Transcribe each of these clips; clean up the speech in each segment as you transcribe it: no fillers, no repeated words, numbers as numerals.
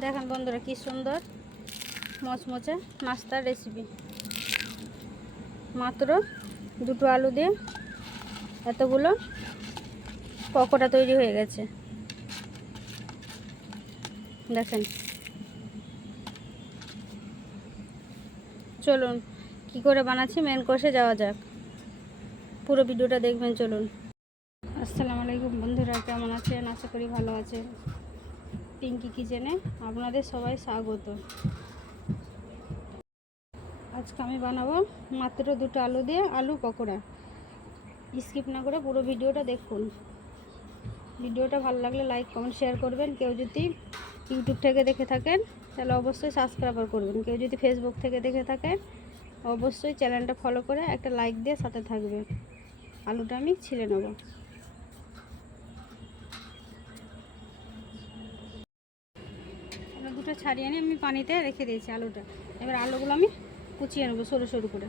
দেখেন বন্ধুরা কি সুন্দর মচমচে নাস্তার রেসিপি। মাত্র দুটো আলু দিয়ে এতগুলো পকোড়া তৈরি হয়ে গেছে। দেখেন, চলুন কি করে বানাচ্ছি মেন কোর্সে যাওয়া যাক। পুরো ভিডিওটা দেখবেন। চলুন। আসসালামু আলাইকুম বন্ধুরা, কেমন আছেন? আশা করি ভালো আছেন। পিঙ্কি কিচেনে আপনাদের সবাই স্বাগত। আজকে আমি বানাবো মাত্র দুটো আলু দিয়ে আলু পকোড়া। স্কিপ না করে পুরো ভিডিওটা দেখুন। ভিডিওটা ভালো লাগলে লাইক কমেন্ট শেয়ার করবেন। কেউ যদি ইউটিউব থেকে দেখে থাকেন তাহলে অবশ্যই সাবস্ক্রাইব করবেন। কেউ যদি ফেসবুক থেকে দেখে থাকেন অবশ্যই চ্যানেলটা ফলো করে একটা লাইক দিয়ে সাথে থাকবেন। আলুটা আমি ছিলে নেব। দুটো ছাড়িয়ে নিয়ে আমি পানিতে রেখে দিয়েছি আলুটা। এবার আলুগুলো আমি কুচিয়ে নেবো সরু সরু করে।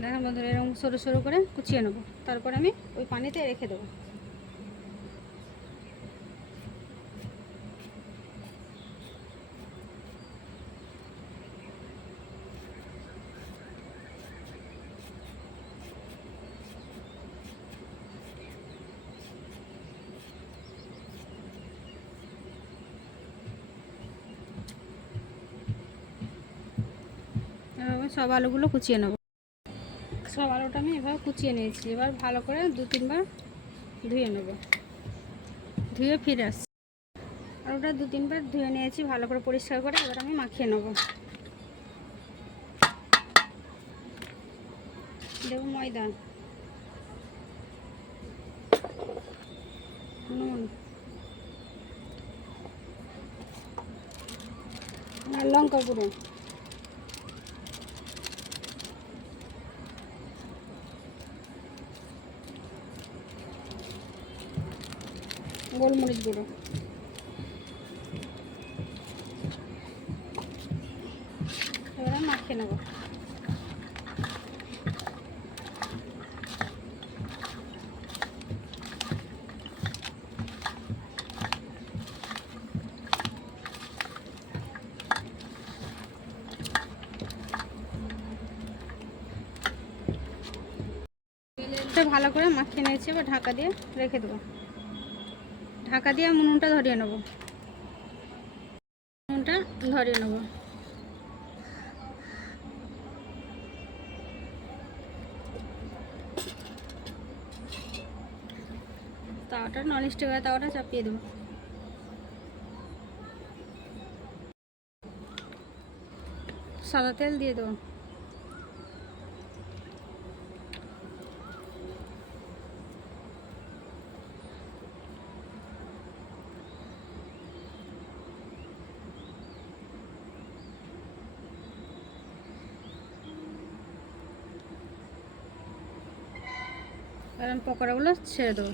দেখেন বন্ধুরা, এরকম সরু সরু করে কুচিয়ে নেবো। তারপর আমি ওই পানিতে রেখে দেবো। এবার সব আলুগুলো কুচিয়ে নেবো। সব আলুটা আমি এভাবে কুচিয়ে নিয়েছি। এবার ভালো করে 2-3 বার ধুয়ে নেব। ধুয়ে ফিরে আসছি। আলুটা 2-3 বার ধুয়ে নিয়েছি ভালো করে পরিষ্কার করে। এবার আমি মাখিয়ে নেব। দেবো ময়দা, নুন আর লঙ্কা গুঁড়ো, গোলমরিচ গুঁড়ো। এবার আমি মাখিয়ে নেব। ভালো করে মাখিয়ে নিয়েছি। এবার ঢাকা দিয়ে রেখে দেবো। ঢাকা দিয়ে নুনটা ধরিয়ে নেব। নুনটা ধরিয়ে নেব। তাওয়াটা ননস্টিক তাওয়াটা চাপিয়ে দেবো। সাদা তেল দিয়ে দেবো। আর আমি পকোড়াগুলো ছেড়ে দেবো।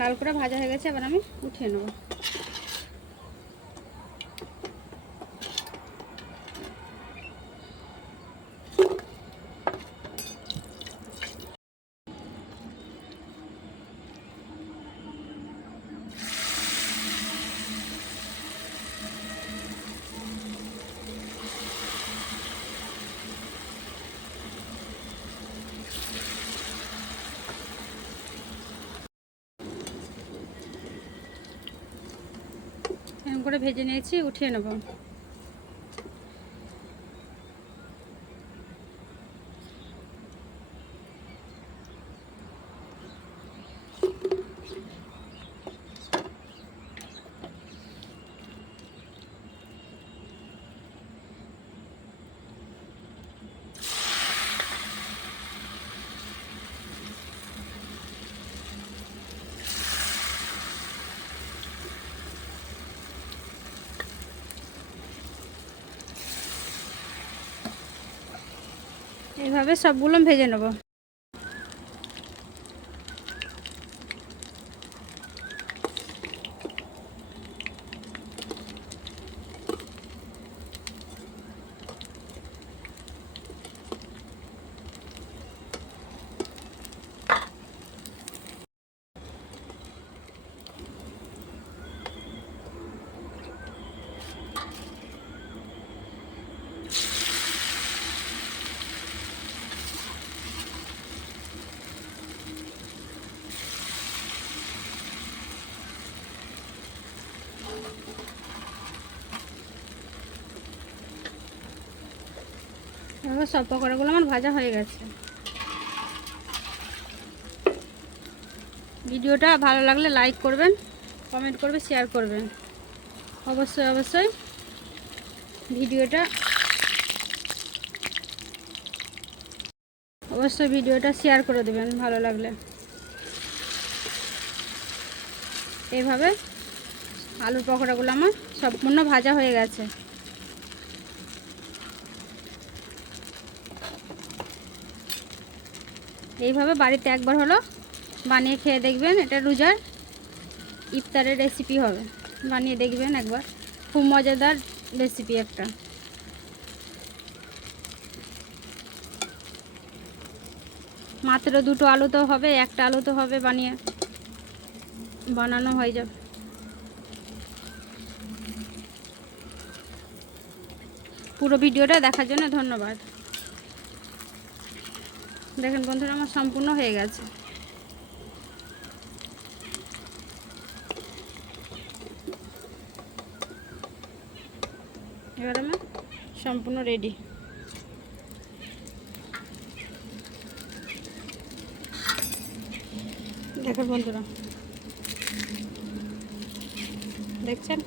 লাল করে ভাজা হয়ে গেছে। এবার আমি উঠিয়ে নেব। করে ভেজে নিয়েছি, উঠিয়ে নেব। এইভাবে সবগুলো ভেজে নেব। এবার সব পকোড়াগুলো আমার ভাজা হয়ে গেছে। ভিডিওটা ভালো লাগলে লাইক করবেন, কমেন্ট করবেন, শেয়ার করবেন। অবশ্যই ভিডিওটা শেয়ার করে দেবেন ভালো লাগলে। এইভাবে আলুর পকোড়াগুলো আমার সম্পূর্ণ ভাজা হয়ে গেছে। এইভাবে বাড়িতে একবার হলো বানিয়ে খেয়ে দেখবেন। এটা রোজার ইফতারের রেসিপি হবে, বানিয়ে দেখবেন একবার। খুব মজাদার রেসিপি একটা। মাত্র 2টো আলু তো হবে, একটা আলু তো হবে, বানানো হয়ে যাবে। পুরো ভিডিওটা দেখার জন্য ধন্যবাদ। দেখেন বন্ধুরা, আমার সম্পূর্ণ হয়ে গেছে। এবার আমার সম্পূর্ণ রেডি। দেখুন বন্ধুরা, দেখছেন।